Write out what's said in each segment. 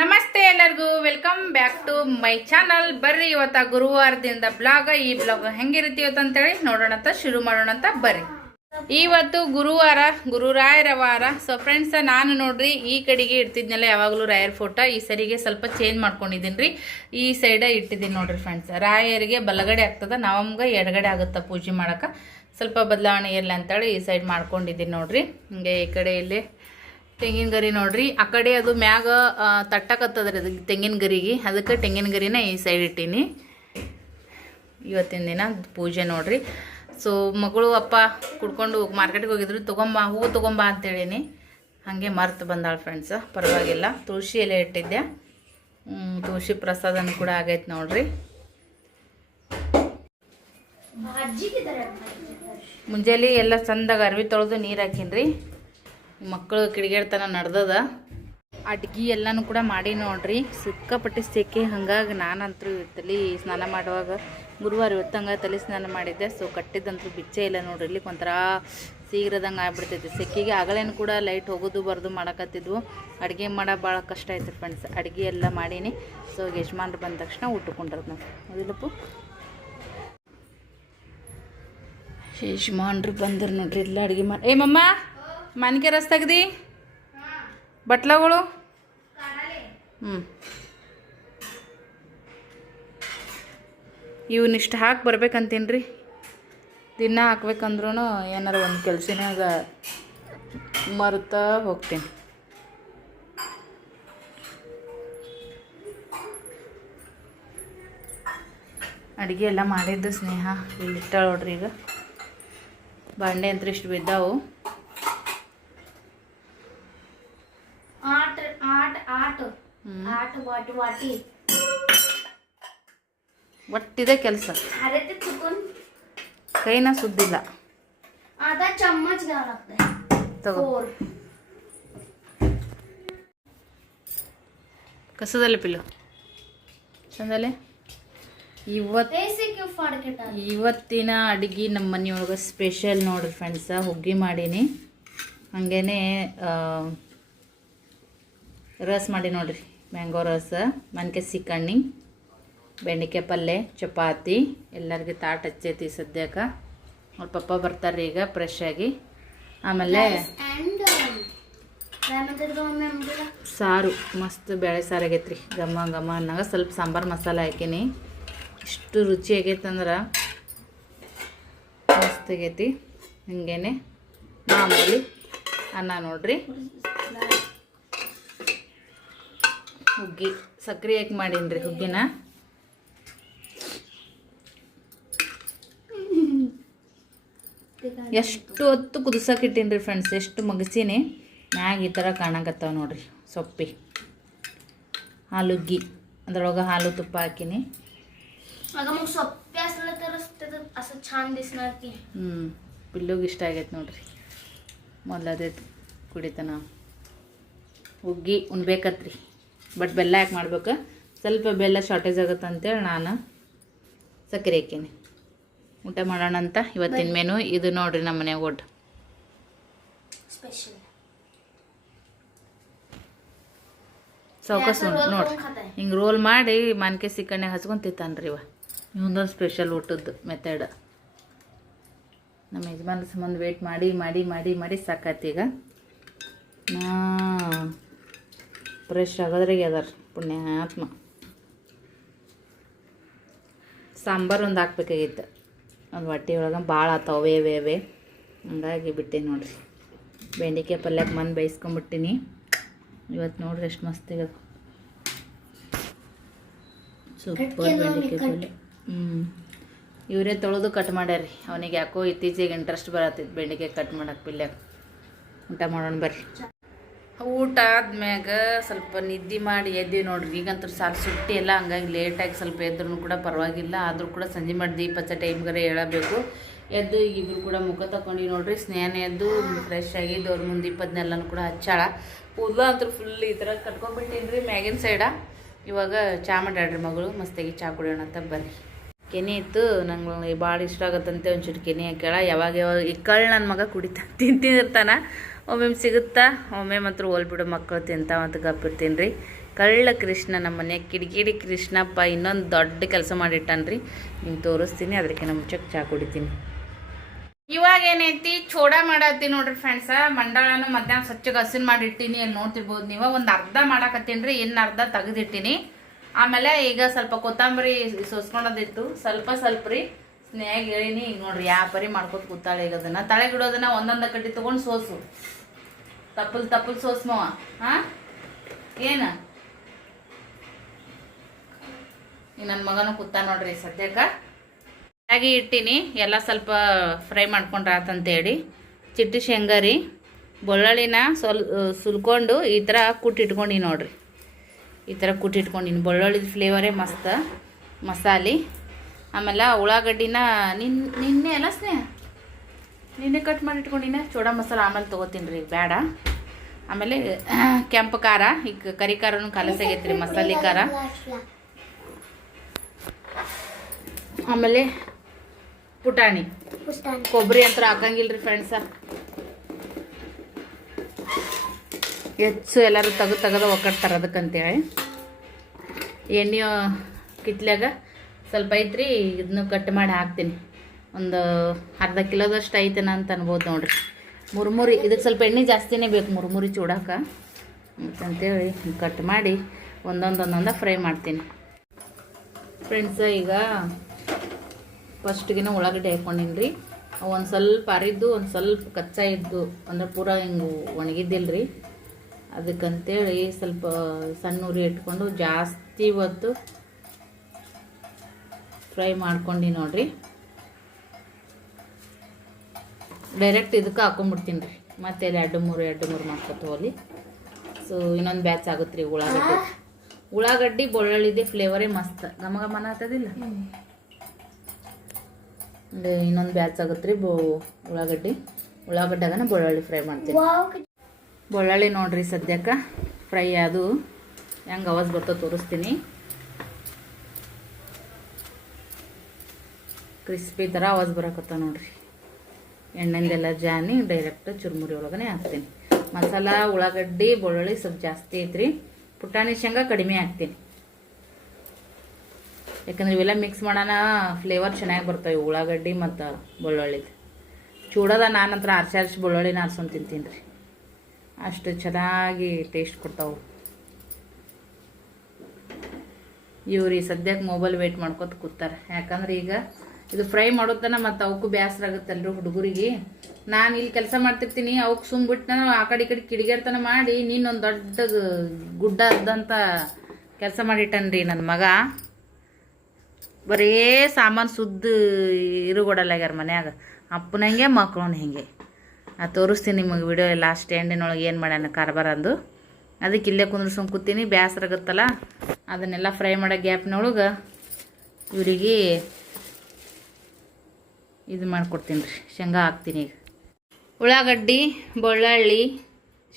ನಮಸ್ತೆ ಎಲ್ಲರಿಗೂ welcome back to my channel. ಬರ್ರಿ ಇವತ್ತ ಗುರುವಾರದಿಂದ ಬ್ಲಾಗ್. ಈ ಬ್ಲಾಗ್ ಹೆಂಗಿರುತ್ತೆ ಅಂತೇಳಿ ನೋಡೋಣ ಅಂತ ಶುರು ಮಾಡೋಣ ಅಂತ ಬರ್ರಿ. ಇವತ್ತು ಗುರುವಾರ, ಗುರುರಾಯರ ವಾರ. ಸೊ ಫ್ರೆಂಡ್ಸ್, ನಾನು ನೋಡ್ರಿ ಈ ಕಡೆಗೆ ಇಡ್ತಿದ್ನಲ್ಲ ಯಾವಾಗಲೂ ರಾಯರ ಫೋಟೋ. ಈ ಸರಿಗೆ ಸ್ವಲ್ಪ ಚೇಂಜ್ ಮಾಡ್ಕೊಂಡಿದ್ದೀನಿ ರೀ. ಈ ಸೈಡ ಇಟ್ಟಿದ್ದೀನಿ ನೋಡ್ರಿ ಫ್ರೆಂಡ್ಸ್. ರಾಯರಿಗೆ ಬಲಗಡೆ ಆಗ್ತದ, ನಮಗೆ ಎಡಗಡೆ ಆಗುತ್ತಾ ಪೂಜೆ ಮಾಡೋಕೆ. ಸ್ವಲ್ಪ ಬದಲಾವಣೆ ಇಲ್ಲ ಅಂತೇಳಿ ಈ ಸೈಡ್ ಮಾಡ್ಕೊಂಡಿದ್ದೀನಿ ನೋಡ್ರಿ. ಹಿಂಗೆ ಈ ಕಡೆ ಇಲ್ಲಿ ತೆಂಗಿನ ಗರಿ ನೋಡ್ರಿ, ಆ ಕಡೆ ಅದು ಮ್ಯಾಗ ತಟ್ಟಕತ್ತದ್ರಿ ಅದು ತೆಂಗಿನ ಗರಿಗೆ. ಅದಕ್ಕೆ ತೆಂಗಿನ ಗರಿನ ಈ ಸೈಡ್ ಇಟ್ಟೀನಿ. ಇವತ್ತಿನ ದಿನ ಪೂಜೆ ನೋಡ್ರಿ. ಸೊ ಮಗಳು ಅಪ್ಪ ಕುಡ್ಕೊಂಡು ಮಾರ್ಕೆಟ್ಗೆ ಹೋಗಿದ್ರು, ಹೂವು ತೊಗೊಂಬ ಅಂತೇಳೀನಿ. ಹಾಗೆ ಮರ್ತು ಬಂದಾಳ ಫ್ರೆಂಡ್ಸ್. ಪರವಾಗಿಲ್ಲ. ತುಳಸಿ ಎಲೆ ಇಟ್ಟಿದ್ದೆ, ತುಳಸಿ ಪ್ರಸಾದನ ಕೂಡ ಆಗೈತೆ ನೋಡ್ರಿ. ಮುಂಜಾನೆ ಎಲ್ಲ ಚಂದಾಗ ಅರ್ವಿ ತೊಳೆದು ನೀರು ಹಾಕಿನ್ರಿ. ಮಕ್ಕಳು ಕಿಡಿಗೇಡ್ತನ ನಡೆದದ. ಅಡ್ಗೆ ಎಲ್ಲನೂ ಕೂಡ ಮಾಡಿ ನೋಡ್ರಿ. ಸಿಕ್ಕಾಪಟ್ಟಿ ಸೆಕೆ, ಹಂಗಾಗಿ ನಾನಂತರೂ ತಲೆ ಸ್ನಾನ ಮಾಡುವಾಗ ಗುರುವಾರ ಇವತ್ತಂಗೆ ತಲೆ ಸ್ನಾನ ಮಾಡಿದ್ದೆ. ಸೊ ಕಟ್ಟಿದಂತೂ ಬಿಚ್ಚೇ ಇಲ್ಲ ನೋಡ್ರಿ. ಇಲ್ಲಿ ಒಂಥರ ಸೀಗ್ರದಂಗೆ ಆಗ್ಬಿಡ್ತೈತಿ ಸೆಕೆಗೆ. ಆಗಲೇನು ಕೂಡ ಲೈಟ್ ಹೋಗೋದು ಬರೋದು ಮಾಡಕತ್ತಿದ್ವು. ಅಡುಗೆ ಮಾಡೋ ಭಾಳ ಕಷ್ಟ ಆಯ್ತು ಫ್ರೆಂಡ್ಸ್. ಅಡುಗೆ ಎಲ್ಲ ಮಾಡೀನಿ. ಸೊ ಯಜಮಾನ್ರು ಬಂದ ತಕ್ಷಣ ಊಟಕೊಂಡ್ರದು ನಾವು ಅದಿಲ್ಲಪ್ಪು. ಯಜಮಾನ್ರು ಬಂದ್ರು ನೋಡ್ರಿ. ಎಲ್ಲ ಅಡುಗೆ ಮಾಡಿ. ಮಮ್ಮ ಮನ್ಕೆ ರಸ್ ತೆಗ್ದಿ ಬಟ್ಲಗಳು. ಇವನ್ನಿಷ್ಟು ಹಾಕಿ ಬರ್ಬೇಕಂತೀನಿ ರೀ. ದಿನ ಹಾಕ್ಬೇಕಂದ್ರೂ ಏನಾರು ಒಂದು ಕೆಲಸನಾಗ ಮರ್ತಾ ಹೋಗ್ತೀನಿ. ಅಡುಗೆ ಎಲ್ಲ ಮಾಡಿದ್ದು ಸ್ನೇಹ ಇಲ್ಲಿ ಇಟ್ಟಾಳ ನೋಡ್ರಿ. ಈಗ ಬಾಂಡೆ ಅಂತ ಇಷ್ಟು ಬಿದ್ದಾವು. ಒಟ್ಟಿದೆ ಕೆಲಸ, ಕೈನ ಸುದ್ದಿಲ್ಲ. ತಗೋ ಕಸದಲ್ಲಿ ಪಿಲ್ಲು ಚಂದಲೆ. ಇವತ್ತಿನ ಅಡುಗೆ ನಮ್ಮ ಮನೆಯೊಳಗೆ ಸ್ಪೆಷಲ್ ನೋಡ್ರಿ ಫ್ರೆಂಡ್ಸ. ಹುಗ್ಗಿ ಮಾಡೀನಿ. ಹಾಗೇನೆ ರಸ್ ಮಾಡಿ ನೋಡ್ರಿ, ಮ್ಯಾಂಗೋ ರಸ, ಮನ್ಕೆ ಸಿಕ್ಕಣ್ಣಿ, ಬೆಂಡೆಕಾಯಿ ಪಲ್ಯ, ಚಪಾತಿ. ಎಲ್ಲರಿಗೆ ತಾಟ್ ಹಚ್ಚೈತಿ ಸದ್ಯಕ್ಕೆ. ಅವ್ರ ಪಪ್ಪ ಬರ್ತಾರೆ ಈಗ ಫ್ರೆಶ್ ಆಗಿ. ಆಮೇಲೆ ಸಾರು ಮಸ್ತ್ ಬೇಳೆ ಸಾರು ಆಗೈತ್ರಿ. ಘಮ ಘಮ ಅನ್ನಂಗ ಸ್ವಲ್ಪ ಸಾಂಬಾರು ಮಸಾಲೆ ಹಾಕೀನಿ. ಇಷ್ಟು ರುಚಿ ಆಗೈತೆ ಅಂದ್ರೆ ಮಸ್ತ್ ಆಗೈತಿ. ಹಿಂಗೇನೆ ಮಾಮೂಲಿ ಅನ್ನ ನೋಡ್ರಿ. ಹುಗ್ಗಿ ಸಕ್ರೆ ಹಾಕಿ ಮಾಡೀನಿ ರೀ ಹುಗ್ಗಿನ. ಎಷ್ಟು ಹೊತ್ತು ಕುದಿಸಕ್ಕೆ ಇಟ್ಟೀನಿ ರೀ ಫ್ರೆಂಡ್ಸ್. ಎಷ್ಟು ಮಗಸೀನಿ. ಮ್ಯಾಗ ಈ ಥರ ಕಾಣಕತ್ತಾವ ನೋಡ್ರಿ ಸೊಪ್ಪಿ. ಹಾಲುಗ್ಗಿ, ಅದ್ರೊಳಗೆ ಹಾಲು ತುಪ್ಪ ಹಾಕಿನಿ. ಪಿಲ್ಲುಗೆ ಇಷ್ಟ ಆಗೈತೆ ನೋಡ್ರಿ. ಮೊದಲದೇ ಕುಡಿತಾನ. ಹುಗ್ಗಿ ಉಣ್ಬೇಕತ್ರಿ, ಬಟ್ ಬೆಲ್ಲ ಯಾಕೆ ಮಾಡ್ಬೇಕು, ಸ್ವಲ್ಪ ಬೆಲ್ಲ ಶಾರ್ಟೇಜ್ ಆಗುತ್ತೆ ಅಂತೇಳಿ ನಾನು ಸಕ್ಕರೆ ಹಾಕೀನಿ. ಊಟ ಮಾಡೋಣ ಅಂತ ಇವತ್ತಿನ ಮೆನು ಇದು ನೋಡ್ರಿ. ನಮ್ಮ ಮನೆಯಾಗ ಒಟ್ಟು ಸೌಕಸ್ ನೋಡ್ರಿ. ಹಿಂಗೆ ರೋಲ್ ಮಾಡಿ ಮಾನ್ಕೆ ಸಿಕ್ಕಣ್ಣೆ ಹಚ್ಕೊಂಡು ತಿಂತಾನ್ರಿ. ಇವೊಂದೊಂದು ಸ್ಪೆಷಲ್ ಊಟದ್ದು ಮೆಥಡ್. ನಮ್ಮ ಯಜಮಾನ ಸಂಬಂಧ ವೇಟ್ ಮಾಡಿ ಮಾಡಿ ಮಾಡಿ ಮಾಡಿ ಸಾಕಾಯ್ತು. ಈಗ ಫ್ರೆಶ್ ಆಗೋದ್ರಾಗೆ ಅದಾರ ಪುಣ್ಯಾತ್ಮ. ಸಾಂಬಾರು ಒಂದು ಹಾಕ್ಬೇಕಾಗಿತ್ತು. ಒಂದು ಹೊಟ್ಟೆ ಒಳಗೆ ಭಾಳ ಆತಾವೆ ವೇ ಹಂಗಾಗಿ ಬಿಟ್ಟೆ ನೋಡ್ರಿ. ಬೆಂಡೆಕಾಯಿ ಪಲ್ಯಕ್ಕೆ ಮಂದು ಬೇಯಿಸ್ಕೊಂಬಿಟ್ಟಿನಿ. ಇವತ್ತು ನೋಡ್ರಿ ಎಷ್ಟು ಮಸ್ತ್ ಈಗ ಸೂಪರ್ ಬೆಂಡೆಕಾಯಿ ಪಲ್ಯ. ಇವರೇ ತೊಳೆದು ಕಟ್ ಮಾಡ್ಯಾರಿ. ಅವನಿಗೆ ಯಾಕೋ ಇತ್ತೀಚೆಗೆ ಇಂಟ್ರೆಸ್ಟ್ ಬರತ್ತಿತ್ತು ಬೆಂಡೆಕಾಯಿ ಕಟ್ ಮಾಡೋಕೆ ಪಲ್ಯಕ್ಕೆ. ಊಟ ಮಾಡೋಣ ಬರ್ರಿ. ಊಟ ಆದ್ಮ್ಯಾಗ ಸ್ವಲ್ಪ ನಿದ್ದೆ ಮಾಡಿ ಎದ್ವಿ ನೋಡ್ರಿ. ಈಗಂತೂ ಸಾಲು ಸುಟ್ಟಿ ಎಲ್ಲ, ಹಂಗಾಗಿ ಲೇಟಾಗಿ ಸ್ವಲ್ಪ ಎದ್ರೂ ಕೂಡ ಪರವಾಗಿಲ್ಲ. ಆದರೂ ಕೂಡ ಸಂಜೆ ಮಾಡಿ ದೀಪ ಹಚ್ಚೋ ಟೈಮ್ಗಾರೆ ಹೇಳಬೇಕು. ಎದ್ದು ಇಬ್ಬರು ಕೂಡ ಮುಖ ತಗೊಂಡು ನೋಡ್ರಿ. ಸ್ನೇಹನೇ ಎದ್ದು ಫ್ರೆಶ್ ಆಗಿ ದೇವ್ರ ಮುಂದೆ ದೀಪದನ್ನೆಲ್ಲನೂ ಕೂಡ ಹಚ್ಚಾಳ. ಕೂದಲ ಅಂತೂ ಫುಲ್ ಈ ಥರ ಕಟ್ಕೊಂಡ್ಬಿಟ್ಟೀನಿ ರೀ ಮ್ಯಾಗಿನ ಸೈಡ. ಇವಾಗ ಚಹಾ ಮಾಡ್ಯಾಡ್ರಿ ಮಗಳು. ಮಸ್ತಾಗಿ ಚಹಾ ಕುಡಿಯೋಣ ಅಂತ ಬರ್ರಿ. ಕೆನೆ ಇತ್ತು, ನಂಗೆ ಭಾಳ ಇಷ್ಟ ಆಗುತ್ತಂತೆ ಒಂಚೂರು ಕೆನೆ ಹಾಕ್ಯಾಳ. ಯಾವಾಗ ಈ ಕಳ್ಳು ನನ್ನ ಮಗ ತಿಂತಿರ್ತಾನೆ. ಒಮ್ಮೆ ಸಿಗುತ್ತಾ, ಒಮ್ಮೆ ಮಾತ್ರ ಹೋಲ್ಬಿಡು ಮಕ್ಕಳು ತಿಂತಾವಂತ ಗಪ್ಪಿರ್ತೀನಿ ರೀ. ಕಳ್ಳ ಕೃಷ್ಣ ನಮ್ಮ ಮನೆಯಾಗ ಕಿಡಿಕಿಡಿ ಕೃಷ್ಣಪ್ಪ ಇನ್ನೊಂದು ದೊಡ್ಡ ಕೆಲಸ ಮಾಡಿಟ್ಟಾನ್ರಿ. ನಿಮ್ಗೆ ತೋರಿಸ್ತೀನಿ, ಅದಕ್ಕೆ ನಮ್ಮ ಮುಂಚೆಗೆ ಚಹಾ ಕುಡಿತೀನಿ. ಇವಾಗ ಏನೈತಿ ಚೋಡ ಮಾಡತ್ತೀನಿ ನೋಡ್ರಿ ಫ್ರೆಂಡ್ಸ. ಮಂಡಾಳನು ಮಧ್ಯಾಹ್ನ ಸ್ವಚ್ಛಗೆ ಹಸಿನ್ ಮಾಡಿಟ್ಟಿನಿ. ಅಲ್ಲಿ ನೋಡ್ತಿರ್ಬೋದು ನೀವು. ಒಂದು ಅರ್ಧ ಮಾಡಾಕತ್ತೀನಿ ರೀ, ಇನ್ನು ಅರ್ಧ ತೆಗೆದಿಟ್ಟಿನಿ. ಆಮೇಲೆ ಈಗ ಸ್ವಲ್ಪ ಕೊತ್ತಂಬರಿ ಸೋಸ್ಕೊಳೋದಿತ್ತು, ಸ್ವಲ್ಪ ರೀ ಸ್ನೇಹ ಹೇಳಿನಿ. ಈಗ ನೋಡ್ರಿ ಯಾವ ಪರಿ ಮಾಡ್ಕೊತ ಕೂತಾಳೆ. ಈಗ ಅದನ್ನು ತಳೆಗಿಡೋದನ್ನ ಒಂದೊಂದು ಕಡ್ಡಿ ತೊಗೊಂಡು ಸೋಸು, ತಪ್ಪಲ್ ಸೋಸ್ಮವ. ಹಾಂ ಏನು ಈಗ ನನ್ನ ಮಗನೂ ಕೂತ ನೋಡ್ರಿ. ಸದ್ಯಕ್ಕೆ ಹಾಗೆ ಇಟ್ಟೀನಿ, ಎಲ್ಲ ಸ್ವಲ್ಪ ಫ್ರೈ ಮಾಡ್ಕೊಂಡ್ರೆ ಆತಂತೇಳಿ. ಚಿಟ್ಟಿ ಶೇಂಗಾ ರೀ, ಬೆಳ್ಳುಳ್ಳಿನ ಸುಲ್ಕೊಂಡು ಈ ಥರ ಕುಟ್ಟಿಟ್ಕೊಂಡು ನೋಡ್ರಿ. ಈ ಥರ ಕುಟ್ಟಿಟ್ಕೊಂಡಿನಿ. ಬೆಳ್ಳುಳ್ಳಿದ ಫ್ಲೇವರೇ ಮಸ್ತ್ ಮಸಾಲೆ. ಆಮೇಲೆ ಉಳ್ಳಾಗಡ್ಡಿನ ನಿನ್ನೆ ಎಲ್ಲ ಸ್ನೇಹ ನಿನ್ನೆ ಕಟ್ ಮಾಡಿ ಇಟ್ಕೊಂಡಿನ. ಚೋಡ ಮಸಾಲ ಆಮೇಲೆ ತೊಗೋತೀನಿ ರೀ, ಬೇಡ. ಆಮೇಲೆ ಕೆಂಪು ಖಾರ, ಈಗ ಕರಿ ಖಾರನೂ ಕಲಸಾಗೈತೆ ರೀ, ಮಸಾಲೆ ಖಾರ. ಆಮೇಲೆ ಪುಟಾಣಿ, ಕೊಬ್ಬರಿ ಅಂತ ಹಾಕಂಗಿಲ್ಲ ರೀ ಫ್ರೆಂಡ್ಸ. ಹೆಚ್ಚು ಎಲ್ಲರೂ ತೆಗೆದು ಒಕ್ಕಡ್ತಾರೆ ಅದಕ್ಕಂತೇಳಿ. ಎಣ್ಣೆ ಕಿತ್ಲಾಗ ಸ್ವಲ್ಪ ಐತ್ರಿ, ಇದನ್ನು ಕಟ್ ಮಾಡಿ ಹಾಕ್ತೀನಿ. ಒಂದು ಅರ್ಧ ಕಿಲೋದಷ್ಟು ಐತೆನ ಅಂತ ಅನ್ಬೋದು ನೋಡ್ರಿ. ಮುರುಮುರಿ ಇದಕ್ಕೆ ಸ್ವಲ್ಪ ಎಣ್ಣೆ ಜಾಸ್ತಿನೇ ಬೇಕು ಮುರುಮುರಿ ಚೂಡಾಕ ಅಂತೇಳಿ ಕಟ್ ಮಾಡಿ ಒಂದೊಂದು ಫ್ರೈ ಮಾಡ್ತೀನಿ ಫ್ರೆಂಡ್ಸ. ಈಗ ಫಸ್ಟಿಗೆ ಉಳ್ಳಾಗಡ್ಡಿ ಹಾಕ್ಕೊಂಡಿನಿ ರೀ. ಒಂದು ಸ್ವಲ್ಪ ಅರಿದ್ದು ಒಂದು ಸ್ವಲ್ಪ ಕಚ್ಚಾ ಇದ್ದು, ಅಂದ್ರೆ ಪೂರ ಹಿಂಗೆ ಒಣಗಿದ್ದಿಲ್ಲ ರೀ. ಅದಕ್ಕಂತೇಳಿ ಸ್ವಲ್ಪ ಸಣ್ಣ ಉರಿ ಇಟ್ಕೊಂಡು ಜಾಸ್ತಿ ಹೊತ್ತು ಫ್ರೈ ಮಾಡ್ಕೊಂಡು ನೋಡ್ರಿ. ಡೈರೆಕ್ಟ್ ಇದಕ್ಕೆ ಹಾಕೊಂಡ್ಬಿಡ್ತೀನಿ ರೀ. ಮತ್ತೆ ಅಲ್ಲಿ ಎರಡು ಮೂರು ಮಾಡ್ಕೊತೀವಲ್ಲಿ. ಸೊ ಇನ್ನೊಂದು ಬ್ಯಾಚ್ ಆಗುತ್ತೆ ರೀ. ಉಳ್ಳಾಗಡ್ಡಿ ಬೆಳ್ಳುಳ್ಳಿದೆ ಫ್ಲೇವರೇ ಮಸ್ತ್ ಗಮನ ಆಗ್ತದಿಲ್ಲ. ಇನ್ನೊಂದು ಬ್ಯಾಚ್ ಆಗುತ್ತೆ ರೀ ಉಳ್ಳಾಗಡ್ಡಾಗನ ಬೆಳ್ಳುಳ್ಳಿ ಫ್ರೈ ಮಾಡ್ತೀನಿ. ಬೆಳ್ಳುಳ್ಳಿ ನೋಡ್ರಿ ಸದ್ಯಕ್ಕೆ ಫ್ರೈ ಅದು ಹೆಂಗೆ ಆವಾಜ್ ಬರ್ತೋ ತೋರಿಸ್ತೀನಿ. ಕ್ರಿಸ್ಪಿ ಥರ ಆವಾಜ್ ಬರಕತ್ತ ನೋಡ್ರಿ. ಎಣ್ಣೆಂದೆಲ್ಲ ಜಾನಿ ಡೈರೆಕ್ಟ್ ಚುರುಮುರಿ ಒಳಗನೆ ಹಾಕ್ತೀನಿ. ಮಸಾಲ ಉಳ್ಳಾಗಡ್ಡಿ ಬೆಳ್ಳುಳ್ಳಿ ಸ್ವಲ್ಪ ಜಾಸ್ತಿ ಐತ್ರಿ. ಪುಟಾಣಿ ಶೇಂಗಾ ಕಡಿಮೆ ಹಾಕ್ತೀನಿ, ಯಾಕಂದ್ರೆ ಇವೆಲ್ಲ ಮಿಕ್ಸ್ ಮಾಡೋಣ ಫ್ಲೇವರ್ ಚೆನ್ನಾಗಿ ಬರ್ತವೆ ಉಳ್ಳಾಗಡ್ಡಿ ಮತ್ತು ಬೆಳ್ಳುಳ್ಳಿದು. ಚೂಡದ ನಾನಂತರ ಆರ್ಸಿ ಬೆಳ್ಳುಳ್ಳಿನ ಆರ್ಸ್ಕೊಂಡು ತಿಂತೀನಿ ರೀ. ಅಷ್ಟು ಚೆನ್ನಾಗಿ ಟೇಸ್ಟ್ ಕೊಡ್ತಾವೆ. ಇವ್ರಿ ಸದ್ಯಕ್ಕೆ ಮೊಬೈಲ್ ವೇಟ್ ಮಾಡ್ಕೊತ ಕೂತಾರೆ. ಯಾಕಂದ್ರೆ ಈಗ ಇದು ಫ್ರೈ ಮಾಡೋದನ್ನ ಮತ್ತು ಅವಕ್ಕೂ ಬೇಸರ ಆಗುತ್ತಲ್ರಿ ಹುಡುಗರಿಗೆ. ನಾನು ಇಲ್ಲಿ ಕೆಲಸ ಮಾಡ್ತಿರ್ತೀನಿ, ಅವಕ್ಕೆ ಸುಮ್ಬಿಟ್ಟು ಆ ಕಡೆ ಈ ಕಡೆ ಕಿಡಿಗೇರ್ತನ ಮಾಡಿ ನೀನೊಂದು ದೊಡ್ಡ ಗುಡ್ಡ ಅರ್ಧಂತ ಕೆಲಸ ಮಾಡಿಟ್ಟನ್ರಿ ನನ್ನ ಮಗ. ಬರೇ ಸಾಮಾನು ಸುದ್ದ ಇರುಗೊಡಲ್ಲಾಗ್ಯಾರ ಮನ್ಯಾಗ. ಅಪ್ಪನಂಗೆ ಮಕ್ಕಳು ಹಿಂಗೆ. ತೋರಿಸ್ತೀನಿ ನಿಮಗೆ ವಿಡಿಯೋ ಲಾಸ್ಟ್ ಎಂಡಿನೊಳಗೆ ಏನು ಮಾಡ್ಯಾನ ಕಾರ್ಬಾರ ಅಂದು. ಅದಕ್ಕೆ ಇಲ್ಲೇ ಕುಂದ್ರಸ್ಕೊಂಡು ಕೂತೀನಿ, ಬೇಸರ ಆಗುತ್ತಲ್ಲ. ಅದನ್ನೆಲ್ಲ ಫ್ರೈ ಮಾಡೋ ಗ್ಯಾಪ್ನೊಳಗೆ ಇವರಿಗೆ ಇದು ಮಾಡಿಕೊಡ್ತೀನಿ ರೀ. ಶೇಂಗಾ ಹಾಕ್ತೀನಿ ಈಗ. ಉಳ್ಳಾಗಡ್ಡಿ ಬೆಳ್ಳುಳ್ಳಿ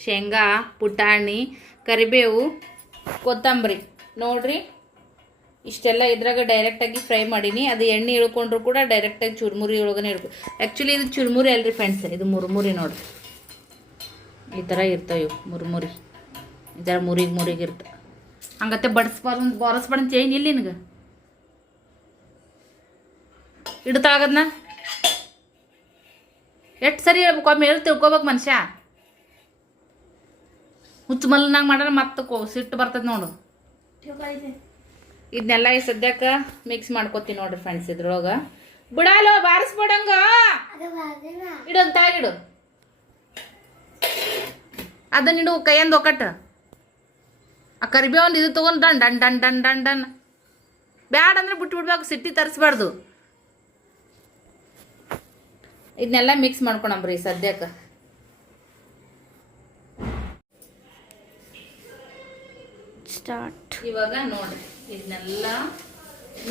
ಶೇಂಗಾ ಪುಟಾಣಿ ಕರಿಬೇವು ಕೊತ್ತಂಬರಿ ನೋಡ್ರಿ ಇಷ್ಟೆಲ್ಲ ಇದ್ರಾಗ ಡೈರೆಕ್ಟಾಗಿ ಫ್ರೈ ಮಾಡೀನಿ. ಅದು ಎಣ್ಣೆ ಇಳ್ಕೊಂಡ್ರು ಕೂಡ ಡೈರೆಕ್ಟಾಗಿ ಚುರುಮುರಿ ಒಳಗನೆ ಇಳ್ಕೊ. ಆ್ಯಕ್ಚುಲಿ ಇದು ಚುರುಮುರಿ ಅಲ್ರಿ ಫ್ರೆಂಡ್ಸ್, ಇದು ಮುರುಮುರಿ ನೋಡ್ರಿ. ಈ ಥರ ಇರ್ತವೆ ಇವು ಮುರುಮುರಿ. ಈ ಥರ ಮುರಿಗೆ ಇರ್ತವೆ. ಹಂಗತ್ತೆ ಬರಸ್ಬಾರ್ದು ಚೇಂಜ್ ಇಲ್ಲಿ ನಿನಗೆ ಇಡ್ತಾಗದ್ನ ಎಷ್ಟು ಸರಿ ಹೇಳ್ಬೇಕು. ಒಮ್ಮೆ ಹೇಳಿ ತಿಳ್ಕೊಬೇಕು ಮನುಷ್ಯ. ಹುಚ್ಚು ಮಲ್ಲನಾಗ ಮಾಡ್ರೆ ಮತ್ತೆ ಸಿಟ್ಟು ಬರ್ತದೆ ನೋಡು. ಇದನ್ನೆಲ್ಲ ಈ ಸದ್ಯಕ್ಕೆ ಮಿಕ್ಸ್ ಮಾಡ್ಕೊತೀನಿ ನೋಡ್ರಿ ಫ್ರೆಂಡ್ಸ್. ಇದ್ರೊಳಗೆ ಬಿಡಾಲೋ ಬಾರಿಸ್ಬಿಡಂಗ ಇಡೋದು ತಾಗಿಡು. ಅದನ್ನಿಡು ಕೈಯಂದು ಒಕ್ಕಟ್ಟು. ಆ ಕರಿಬೇವು ಒಂದು ಇದು ತೊಗೊಂಡು ಡನ್ ಬ್ಯಾಡ ಅಂದ್ರೆ ಬಿಟ್ಬಿಡ್ಬೇಕು, ಸಿಟ್ಟಿ ತರಿಸ್ಬಾರ್ದು. ಇದನ್ನೆಲ್ಲ ಮಿಕ್ಸ್ ಮಾಡ್ಕೊಳಂಬ್ರಿ ಸದ್ಯಕ್ಕೆ. ಸ್ಟಾರ್ಟ್. ಇವಾಗ ನೋಡ್ರಿ ಇದನ್ನೆಲ್ಲ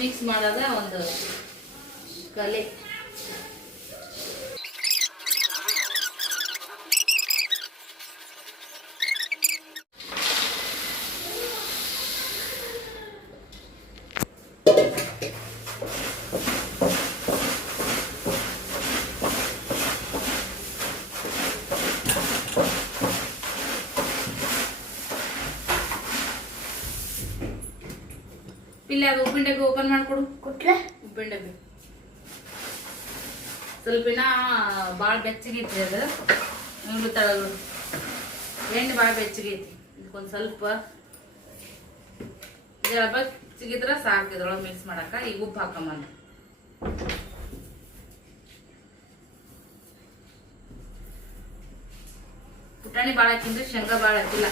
ಮಿಕ್ಸ್ ಮಾಡೋದ ಒಂದು ಕಲೆ. ಇಲ್ಲಿ ಅದು ಉಪ್ಪಿನ ಡಬ್ಬಿ ಓಪನ್ ಮಾಡ್ಕೊಡು. ಕುಟ್ಲೆ ಉಪ್ಪಿನ ಡಬ್ಬಿ ಸ್ವಲ್ಪಿನ ಭಾಳ ಬೆಚ್ಚಗೈತಿ ಅದು. ಹಿಂಗೆ ತಳಗಳು ಎಣ್ಣೆ ಭಾಳ ಬೆಚ್ಚಗೈತಿ. ಇದಕ್ಕೊಂದು ಸ್ವಲ್ಪ ಬೆಚ್ಚಗಿದ್ರೆ ಸಾಕು. ಇದ್ರೊಳಗೆ ಮಿಕ್ಸ್ ಮಾಡಾಕ ಈಗ ಉಪ್ಪು ಹಾಕಂಬಂದ. ಪುಟಾಣಿ ಭಾಳ ಹಾಕಿಂದ್ರೆ ಶೇಂಗಾ ಭಾಳ ಹಾಕಿಲ್ಲ.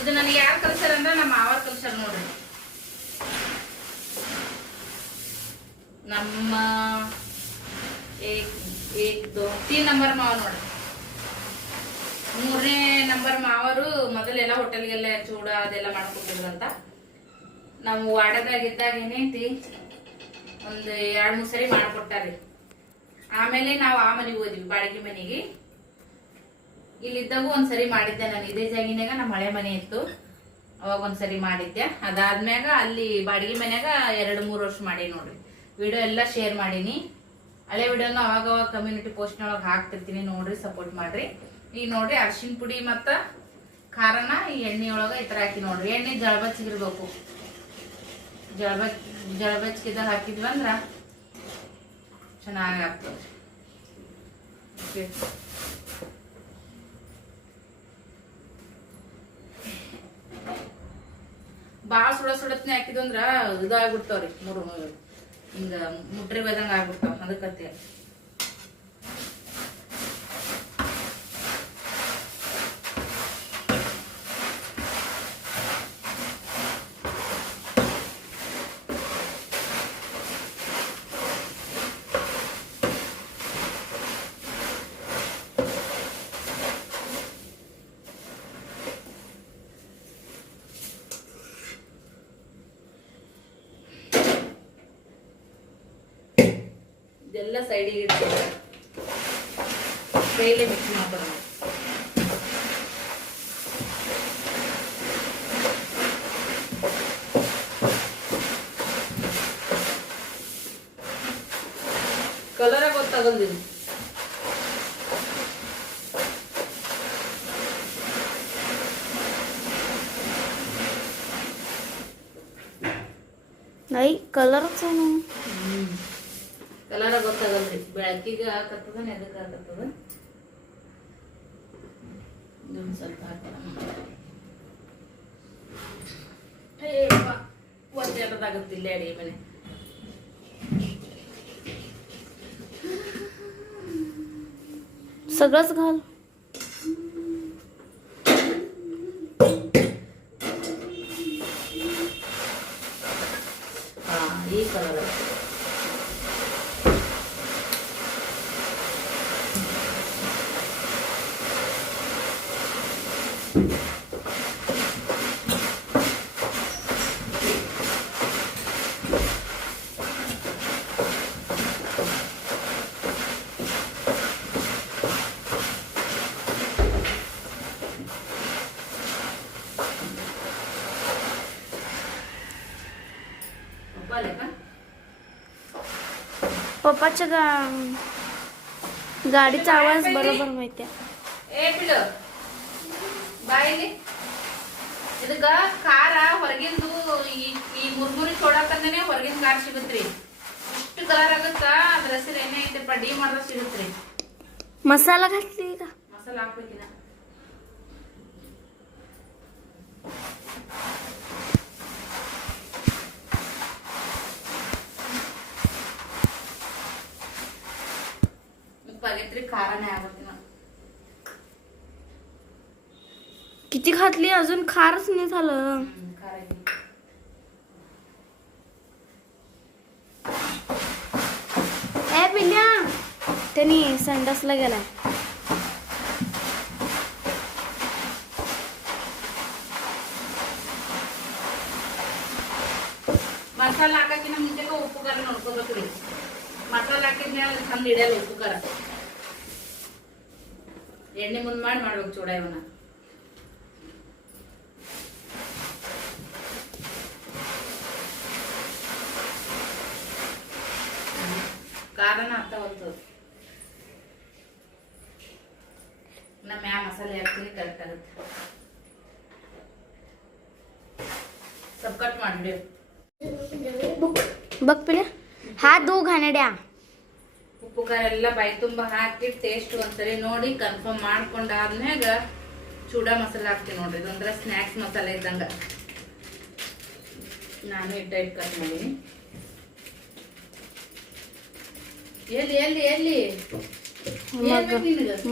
ಇದು ನನಗೆ ಯಾರು ಕಲ್ಸ್ಯಾರ ಅಂದ್ರೆ ನಮ್ಮ ಮಾವ ಕಲ್ಸ್ಯಾರ ನೋಡ್ರಿ. ನಮ್ಮ 3 ನಂಬರ್ ಮಾವ ನೋಡ್ರಿ. 3ನೇ ನಂಬರ್ ಮಾವರು ಮೊದಲೆಲ್ಲ ಹೋಟೆಲ್ಗೆಲ್ಲ ಚೂಡ ಅದೆಲ್ಲ ಮಾಡ್ಕೊಟ್ಟಿದ್ರಂತ. ನಾವು ವಾಡದಾಗಿದ್ದಾಗ ಏನೈತಿ ಒಂದು 2-3 ಸರಿ ಮಾಡ್ಕೊಟ್ಟಾರಿ. ಆಮೇಲೆ ನಾವು ಆ ಮನೆಗೆ ಹೋದ್ವಿ, ಬಾಡಿಗೆ ಮನೆಗೆ. ಇಲ್ಲಿದ್ದಾಗೂ ಒಂದ್ಸರಿ ಮಾಡಿದ್ದೆ ನಾನು. ಇದೇ ಜಾಗಿನಾಗ ನಮ್ಮ ಹಳೆ ಮನೆ ಇತ್ತು, ಅವಾಗ ಒಂದ್ಸರಿ ಮಾಡಿದ್ದೆ. ಅದಾದ್ಮ್ಯಾಗ ಅಲ್ಲಿ ಬಾಡಿಗೆ ಮನ್ಯಾಗ 2-3 ವರ್ಷ ಮಾಡಿ ನೋಡ್ರಿ. ವಿಡಿಯೋ ಎಲ್ಲ ಶೇರ್ ಮಾಡೀನಿ. ಹಳೆ ವಿಡಿಯೋನ ಅವಾಗ ಕಮ್ಯುನಿಟಿ ಪೋಸ್ಟ್ನೊಳಗೆ ಹಾಕ್ತಿರ್ತೀನಿ, ನೋಡ್ರಿ, ಸಪೋರ್ಟ್ ಮಾಡ್ರಿ. ಈಗ ನೋಡ್ರಿ ಅರ್ಶಿನ ಪುಡಿ ಮತ್ತು ಖಾರನ ಈ ಎಣ್ಣೆ ಒಳಗೆ ಈ ಥರ ಹಾಕಿ ನೋಡ್ರಿ. ಎಣ್ಣೆ ಜಳಬಚ್ಚಿಗಿರ್ಬೇಕು. ಜಳಬಚ್ಚಿದಾಗ ಹಾಕಿದ್ವಿ ಅಂದ್ರೆ ಚೆನ್ನಾಗಿ ಆಗ್ತದೆ. ಭಾಳ ಸುಡತ್ನೇ ಹಾಕಿದ್ವಂದ್ರ ಇದಾಗ್ಬಿಡ್ತಾವ್ರಿ. ಹಿಂಗ ಮುಟ್ರಿ ಬದಂಗ ಆಗ್ಬಿಡ್ತಾವ. ಅದಕ್ಕತ್ತೆ ಇದೆಲ್ಲ ಸೈಡಿಗೆ ಇಡ್ತೀವಿ. ಕೈಲೇ ಮಿಕ್ಸ್ ಮಾಡ್ಕೊಂಡು ಕಲರ ಗೊತ್ತಾಗಲ್ದಿಲ್ಲ. ಕಲರ್ ಕಲರ ಗೊತ್ತಾಗಲ್ರಿ. ಬೆಳಕಿಗೆ ಹಾಕತ್ತದ, ಎದಕ್ಕೆ ಹಾಕತ್ತದ. ಇದೊಂದು ಸ್ವಲ್ಪ ಹಾಕೋಣ. ಒಂದೆರದಾಗತ್ತಿಲ್ಲ ಅಡಿಗೆ ಮನೆ. सगळंच घाल. ಈ ಕಲರ್ पप्पाच्या गाडीचा आवाज बरोबर माहिती आहे. ಏ ಬಿಡು ಬಾಯಿಲಿ. ಇದಕ್ಕ ಖಾರ ಹೊರಗಿಂದು ಈ ಮುರ್ಮುರಿ ಚೋಡಾಕಂದನೆ ಹೊರಗಿನ ಖಾರ ಸಿಗುತ್ರಿ. ಇಷ್ಟು ಕಲರ್ ಆಗುತ್ತ. ಅದ್ರ ಹೆಸರು ಏನೇ ಐತೆಪ್ಪ, ಡಿ ಮಾಡಿದ್ರೆ ಸಿಗುತ್ರಿ. मसाला घातली का? ಮಸಾಲ ಹಾಕ್ಬೇಕಿನ. उप्पागैत्री खाराने आवडते ना. किती घातली अजून खारच नाही झालं. ए पिल्या त्यांनी संडासला गेलाय. ಮಸಾಲ ಹಾಕಕ್ಕಿಂತ ಮುಂಚೆಗೆ ಉಪ್ಪು ಖಾರ ನೋಡ್ಕೋಬೇಕ್ರಿ. ಮಸಾಲ ಹಾಕಿದ್ಮೇಲೆ ಚಂದ ಹಿಡಿಯಲ್ಲ ಉಪ್ಪು ಖಾರ. ಎಣ್ಣೆ ಮುಂದ್ ಮಾಡಿ ಮಾಡ್ಬೇಕು ಚೂಡ ಇವನ್ನ. ಖಾರನ ಅರ್ಥ ಹೊಲ್ತದ. ಮಸಾಲೆ ಹಾಕ್ತೀನಿ ಕರೆಕ್ಟ್ ಆಗುತ್ತೆ. सब कट ಮಾಡಿ बघ पिले हात धुवू घाणेड्या. ಉಪ್ಪು ಖಾರ ಎಲ್ಲ ಬಾಯಿ ತುಂಬ ಹಾಕಿ ಟೇಸ್ಟ್ ಒಂದ್ಸರಿ ನೋಡಿ ಕನ್ಫರ್ಮ್ ಮಾಡ್ಕೊಂಡಾದ್ಮ್ಯಾಗ ಚೂಡ ಮಸಾಲೆ ಹಾಕ್ತೀನಿ ನೋಡ್ರಿ. ಇದೊಂಥರ ಸ್ನ್ಯಾಕ್ಸ್ ಮಸಾಲೆ ಇದ್ದಂಗ. ನಾನು ಇಟ್ಟು ಕಟ್ ಮಾಡೀನಿ. ಎಲ್ಲಿ ಎಲ್ಲಿ ಎಲ್ಲಿ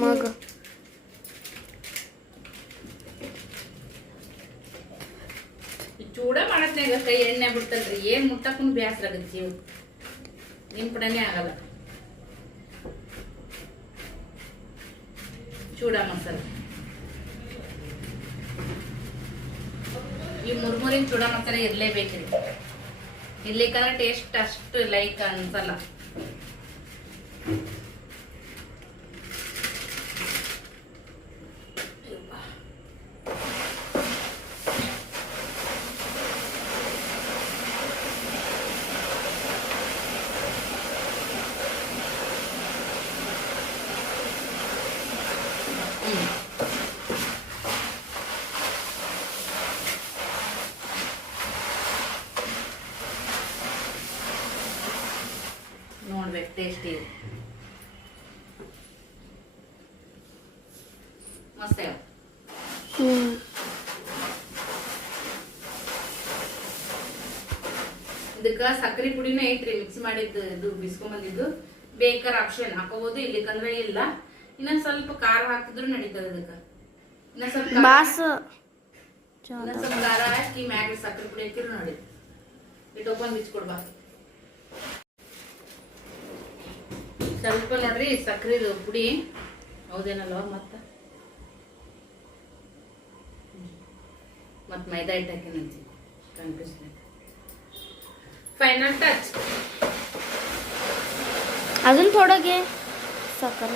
मग ಚೂಡ ಮಾಡತ್ನಾಗ ಕೈ ಎಣ್ಣೆ ಬಿಡ್ತಲ್ರಿ, ಏನ್ ಮುಟ್ಟಕ್ಕೂ ಬ್ಯಾಸರ ಆಗತ್ತೆ. ಜೀವ ನಿಮ್ ಕಡೆನೇ ಆಗಲ್ಲ. ಚೂಡ ಮಸಾಲೆ ಈ ಮುರ್ಮುರಿನ ಚೂಡ ಮಸಾಲೆ ಇರ್ಲೇಬೇಕ್ರಿ. ಇರ್ಲಿಕ್ಕಂದ್ರೆ ಟೇಸ್ಟ್ ಅಷ್ಟು ಲೈಕ್ ಅನ್ಸಲ್ಲ. ನೋಡ್ಬೇಕು ಟೇಸ್ಟ್ ಇದೆ ಮಸ್ತ್. ಇದಕ್ಕ ಸಕ್ಕರೆ ಪುಡಿನ ಐತ್ರಿ ಮಿಕ್ಸ್ ಮಾಡಿದ್ದು. ಇದು ಬಿಸ್ಕೊಂಬಂದಿದ್ದು ಬೇಕಾರ ಆಪ್ಷನ್ ಹಾಕೋಬಹುದು, ಇಲ್ಲಿಕಂದ್ರೆ ಇಲ್ಲ. ಇನ್ನೊಂದ್ ಸ್ವಲ್ಪ ಖಾರ ಹಾಕಿದ್ರು ನಡೀತದೆ. ಇದಕ್ಕ ಇನ್ನೊಂದ್ ಸ್ವಲ್ಪ ಖಾರ ಹಾಕಿ ಮ್ಯಾಗ ಸಕ್ಕರೆ ಪುಡಿ ಹಾಕಿದ್ರು ನೋಡಿ. ಇಟ್ಟು ಓಪನ್ ಬಿಚ್ಕೊಡ್ಬಾ ಸ್ವಲ್ಪ ನೋಡ್ರಿ ಸಕ್ಕರೆದು ಪುಡಿ. ಹೌದೇನಲ್ವ? ಮತ್ತ ಮೈದಾ ಹಿಟ್ಟು ಹಾಕಿನಂತಿ ಕನ್ಫ್ಯೂಸ್. फायनल टच अजून थोडं घे साखर.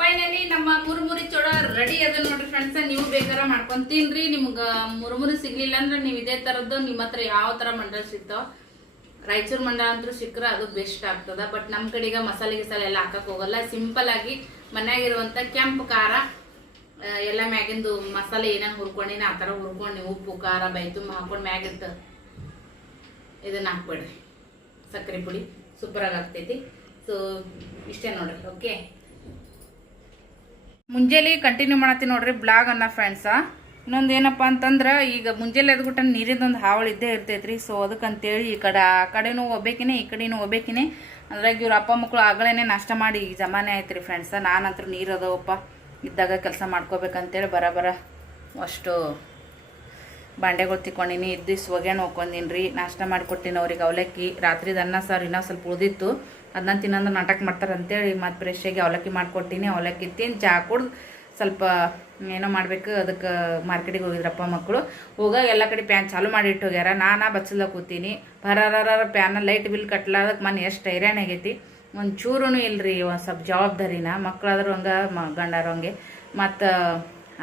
ಫೈನಲಿ ನಮ್ಮ ಮುರುಮುರಿ ಚೂಡ ರೆಡಿ ಅದ ನೋಡ್ರಿ ಫ್ರೆಂಡ್ಸ್. ನೀವು ಬೇಕಾದ್ರೆ ಮಾಡ್ಕೊಂಡ್ ತಿನ್ರಿ. ನಿಮ್ಗ ಮುರುಮುರಿ ಸಿಗ್ಲಿಲ್ಲ ಅಂದ್ರೆ ನೀವು ಇದೇ ತರದ್ದು ನಿಮ್ಮ ಹತ್ರ ಯಾವ ತರ ಮಂಡಲ್ ಸಿಗ್ತಾವ, ರಾಯಚೂರು ಮಂಡ ಅಂತೂ ಸಿಕ್ಕರೆ ಅದು ಬೆಸ್ಟ್ ಆಗ್ತದ. ಬಟ್ ನಮ್ಮ ಕಡೆಗೆ ಮಸಾಲೆ ಗಿಸಾಲೆ ಎಲ್ಲ ಹಾಕಕ್ ಹೋಗಲ್ಲ. ಸಿಂಪಲ್ ಆಗಿ ಮನ್ಯಾಗಿರುವಂತ ಕೆಂಪು ಖಾರ ಎಲ್ಲ ಮ್ಯಾಗಿಂದು ಮಸಾಲೆ ಏನೇನು ಹುರ್ಕೊಂಡಿನ ಆ ಥರ ಹುರ್ಕೊಂಡು ಉಪ್ಪು ಖಾರ ಬೈ ತುಂಬ ಹಾಕೊಂಡು ಮ್ಯಾಗಿಟ್ಟು ಇದನ್ನ ಹಾಕ್ಬೇಡ್ರಿ. ಸಕ್ಕರೆ ಪುಡಿ ಸೂಪರ್ ಆಗಿ ಆಗ್ತೈತಿ. ಸೊ ಇಷ್ಟೇ ನೋಡ್ರಿ. ಓಕೆ, ಮುಂಜಾನೆ ಕಂಟಿನ್ಯೂ ಮಾಡತ್ತೀನಿ ನೋಡ್ರಿ ಬ್ಲಾಗ್ ಅನ್ನ ಫ್ರೆಂಡ್ಸ. ಇನ್ನೊಂದು ಏನಪ್ಪ ಅಂತಂದ್ರೆ ಈಗ ಮುಂಜಾನೆ ಎದ್ಬಿಟ್ಟು ನೀರಿಂದೊಂದು ಹಾವಳಿ ಇದ್ದೇ ಇರ್ತೈತ್ರಿ. ಸೊ ಅದಕ್ಕಂತೇಳಿ ಈ ಕಡೆ ಆ ಕಡೆನೂ ಹೋಗ್ಬೇಕಿನಿ ಈ ಕಡೆನೂ ಹೋಗ್ಬೇಕಿನಿ. ಅದ್ರಾಗ ಇವ್ರ ಅಪ್ಪ ಮಕ್ಕಳು ಆಗಲೇ ನಾಷ್ಟ ಮಾಡಿ ಜಮಾನೆ ಆಯ್ತು ರೀ ಫ್ರೆಂಡ್ಸ. ನಾನಂತೂ ನೀರು ಅದವಪ್ಪ ಇದ್ದಾಗ ಕೆಲಸ ಮಾಡ್ಕೋಬೇಕಂತೇಳಿ ಬರ ಅಷ್ಟು ಬಾಂಡೆಗಳು ತಿಕ್ಕೊಂಡಿನಿ. ಇದ್ದಿಸ್ ಒಗ್ಯಾಣ ಹೋಗ್ಕೊಂಡಿನಿ ರೀ. ನಾಷ್ಟ ಮಾಡಿಕೊಟ್ಟಿನಿ ಅವ್ರಿಗೆ. ಅವಲಕ್ಕಿ ರಾತ್ರಿದ ಅನ್ನ ಸಾರು ಇನ್ನೂ ಸ್ವಲ್ಪ ಉಳಿದಿತ್ತು, ಅದನ್ನ ತಿನ್ನಂದ್ರೆ ನಾಟಕ ಮಾಡ್ತಾರೆ ಅಂತೇಳಿ ಮತ್ತೆ ಫ್ರೆಶ್ಶಾಗಿ ಅವಲಕ್ಕಿ ಮಾಡಿಕೊಟ್ಟಿನಿ. ಅವಲಕ್ಕಿ ತಿಂದು ಚಹಾ ಕುಡ್ದು ಸ್ವಲ್ಪ ಏನೋ ಮಾಡಬೇಕು. ಅದಕ್ಕೆ ಮಾರ್ಕೆಟಿಗೆ ಹೋಗಿದ್ರಪ್ಪ ಮಕ್ಕಳು. ಹೋಗಾಗ ಎಲ್ಲ ಕಡೆ ಪ್ಯಾನ್ ಚಾಲು ಮಾಡಿ ಇಟ್ಟು ಹೋಗ್ಯಾರ. ನಾನು ಬಚ್ಚಲ ಕೂತೀನಿ. ಬರರ ಪ್ಯಾನ ಲೈಟ್ ಬಿಲ್ ಕಟ್ಲಾದಕ್ಕೆ ಮನೆ ಎಷ್ಟು ಹೈರಾಣ ಆಗೈತಿ. ಒಂದು ಚೂರೂ ಇಲ್ರಿ. ಒಂದು ಸ್ವಲ್ಪ ಜವಾಬ್ದಾರಿನ ಮಕ್ಕಳಾದ್ರೂ ಹಂಗೆ ಗಂಡಾರು ಹಂಗೆ. ಮತ್ತು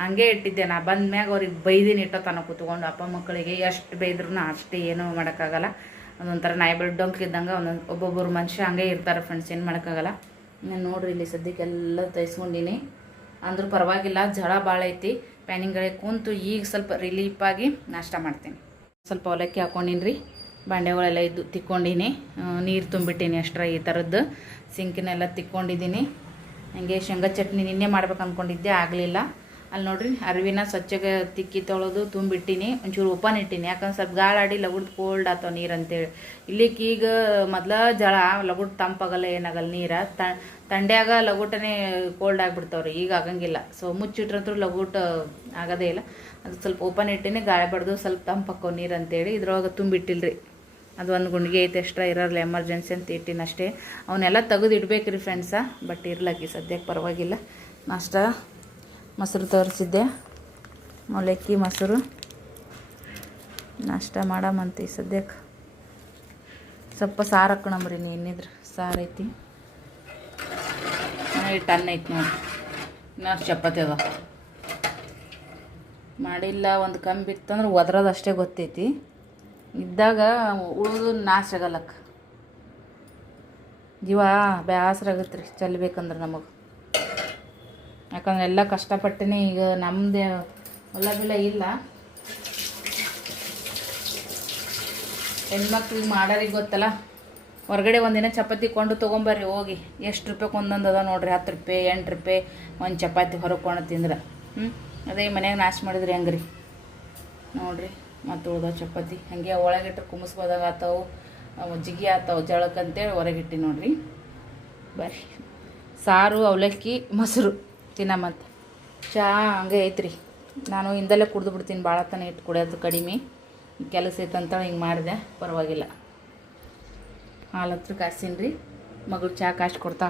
ಹಂಗೆ ಇಟ್ಟಿದ್ದೆ. ನಾ ಬಂದ ಮ್ಯಾಗ ಅವ್ರಿಗೆ ಬೈದಿನಿ ಇಟ್ಟೋ ತನಕ ಕೂತ್ಕೊಂಡು. ಅಪ್ಪ ಮಕ್ಕಳಿಗೆ ಎಷ್ಟು ಬೈದ್ರೂ ಅಷ್ಟೇ ಏನೂ ಮಾಡೋಕ್ಕಾಗಲ್ಲ. ಒಂದೊಂಥರ ನಾಯಿ ಬೆಳ್ಡೊಂಕ್ ಇದ್ದಂಗೆ ಒಬ್ಬೊಬ್ಬರು ಮನುಷ್ಯ ಹಂಗೆ ಇರ್ತಾರೆ ಫ್ರೆಂಡ್ಸ್. ಏನು ಮಾಡೋಕ್ಕಾಗಲ್ಲ. ನಾನು ನೋಡ್ರಿ ಇಲ್ಲಿ ಸದ್ಯಕ್ಕೆಲ್ಲ ತೈಸ್ಕೊಂಡಿನಿ. ಅಂದ್ರೂ ಪರವಾಗಿಲ್ಲ, ಜಳ ಭಾಳ ಐತಿ. ಪ್ಯಾನಿಂಗ್ಗಳಿಗೆ ಕುಂತು ಈಗ ಸ್ವಲ್ಪ ರಿಲೀಫಾಗಿ ನಾಷ್ಟ ಮಾಡ್ತೀನಿ. ಸ್ವಲ್ಪ ಅವಲಕ್ಕಿ ಹಾಕ್ಕೊಂಡಿನಿ ರೀ. ಬಾಂಡೆಗಳೆಲ್ಲ ಇದ್ದು ತಿಕ್ಕೊಂಡಿನಿ. ನೀರು ತುಂಬಿಟ್ಟಿನಿ ಅಷ್ಟರ. ಈ ಥರದ್ದು ಸಿಂಕಿನೆಲ್ಲ ತಿಕ್ಕೊಂಡಿದ್ದೀನಿ. ಹಾಗೆ ಶೇಂಗಾ ಚಟ್ನಿ ನಿನ್ನೆ ಮಾಡ್ಬೇಕು ಅಂದ್ಕೊಂಡಿದ್ದೆ, ಆಗಲಿಲ್ಲ. ಅಲ್ಲಿ ನೋಡ್ರಿ ಅರಿವಿನ ಸ್ವಚ್ಛಗೆ ತಿಕ್ಕಿ ತೊಳೆದು ತುಂಬಿಟ್ಟಿನಿ. ಒಂಚೂರು ಓಪನ್ ಇಟ್ಟಿನಿ, ಯಾಕಂದ್ರೆ ಸ್ವಲ್ಪ ಗಾಳಾಡಿ ಲಗುಡ್ ಕೋಲ್ಡ್ ಆತವ ನೀರು ಅಂತೇಳಿ. ಇಲ್ಲಿಕ್ಕೆ ಈಗ ಮೊದಲ ಜಳ ಲಗುಡ್ ತಂಪಾಗಲ್ಲ, ಏನಾಗಲ್ಲ. ನೀರು ತಂಡ್ಯಾಗ ಲಗುಟನೇ ಕೋಲ್ಡ್ ಆಗಿಬಿಡ್ತಾವ್ರಿ. ಈಗ ಆಗಂಗಿಲ್ಲ. ಸೊ ಮುಚ್ಚಿಟ್ರಂತೂ ಲಗುಟ್ ಆಗೋದೇ ಇಲ್ಲ. ಅದು ಸ್ವಲ್ಪ ಓಪನ್ ಇಟ್ಟಿನಿ, ಗಾಳಿ ಬಡ್ದು ಸ್ವಲ್ಪ ತಂಪಾಕೋ ನೀರು ಅಂತೇಳಿ. ಇದ್ರೊಳಗೆ ತುಂಬಿಟ್ಟಿಲ್ರಿ. ಅದು ಒಂದು ಗುಂಡಿಗೆ ಐತೆ ಎಕ್ಸ್ಟ್ರಾ ಇರೋಲ್ಲ, ಎಮರ್ಜೆನ್ಸಿ ಅಂತ ಇಟ್ಟಿನ ಅಷ್ಟೇ. ಅವನ್ನೆಲ್ಲ ತೆಗೆದು ಇಡ್ಬೇಕ್ರಿ ಫ್ರೆಂಡ್ಸ. ಬಟ್ ಇರ್ಲಕ್ಕಿ ಸದ್ಯಕ್ಕೆ ಪರವಾಗಿಲ್ಲ. ನಾಷ್ಟ ಮೊಸರು ತೋರಿಸಿದ್ದೆ, ಅವಲಕ್ಕಿ ಮೊಸರು ನಾಷ್ಟ ಮಾಡಮಂತಿ ಸದ್ಯಕ್ಕೆ. ಸ್ವಲ್ಪ ಸಾರು ಹಾಕೋಣಂಬ್ರಿ. ಇನ್ನಿದ್ರೆ ಸಾರು ಐತಿ, ಇಟ್ಟು ಅನ್ನ ಐತಿ ನೋಡಿ. ಇನ್ನೂ ಚಪಾತಿ ಅದ. ಮಾಡಿಲ್ಲ ಒಂದು ಕಂಬಿ ಇತ್ತಂದ್ರೆ ಒದ್ರೋದು ಅಷ್ಟೇ ಗೊತ್ತೈತಿ, ಇದ್ದಾಗ ಉಳಿದು ನಾಶ ಆಗಲ್ಲಕ್ಕ. ಜೀವ ಬೇಸರ ಆಗತ್ತೆ ರೀ ಚೆಲ್ಬೇಕಂದ್ರೆ ನಮಗೆ. ಯಾಕಂದ್ರೆ ಎಲ್ಲ ಕಷ್ಟಪಟ್ಟಿನಿ. ಈಗ ನಮ್ಮದೇ ಹೊಲ ಬಿಲ ಇಲ್ಲ, ಹೆಣ್ಮಕ್ಳಿಗೆ ಮಾಡೋರಿಗೆ ಗೊತ್ತಲ್ಲ. ಹೊರಗಡೆ ಒಂದಿನ ಚಪಾತಿ ಕೊಂಡು ತೊಗೊಂಬರ್ರಿ ಹೋಗಿ. ಎಷ್ಟು ರೂಪಾಯಿಗೆ ಒಂದೊಂದು ಅದ ನೋಡ್ರಿ, 10 ರೂಪಾಯಿ 8 ರೂಪಾಯಿ ಒಂದು ಚಪಾತಿ ಹೊರಗೆ ಕೊಂಡು ತಿಂದ್ರೆ. ಅದೇ ಮನ್ಯಾಗ ನಾಶ ಮಾಡಿದ್ರಿ ಹೆಂಗೆ ರೀ ನೋಡಿರಿ. ಮತ್ತು ಉಳ್ದ ಚಪಾತಿ ಹಾಗೆ ಒಳಗಿಟ್ರೆ ಕುಮ್ಸ್ಬೋದಾಗ ಆತಾವು, ಜಿಗಿ ಆತಾವು ಜಳಕ್ಕೆ ಅಂತೇಳಿ ಹೊರಗಿಟ್ಟು ನೋಡ್ರಿ. ಬರ್ರಿ, ಸಾರು ಅವಲಕ್ಕಿ ಮೊಸರು ತಿನ್ನಮಂತ. ಚಹಾ ಹಂಗೆ ಐತ್ರಿ. ನಾನು ಇಂದಲೇ ಕುಡ್ದು ಬಿಡ್ತೀನಿ, ಭಾಳ ತನ ಇಟ್ಟು ಕುಡಿಯೋದು ಕಡಿಮೆ. ಕೆಲಸ ಐತಂತೇಳಿ ಹಿಂಗೆ ಮಾಡಿದೆ, ಪರವಾಗಿಲ್ಲ. ಹಾಲು ಹತ್ರ ಕಾಯ್ಸೀನಿ ರೀ, ಮಗಳು ಚಹಾ ಕಾಯ್ಸಿ ಕೊಡ್ತಾ.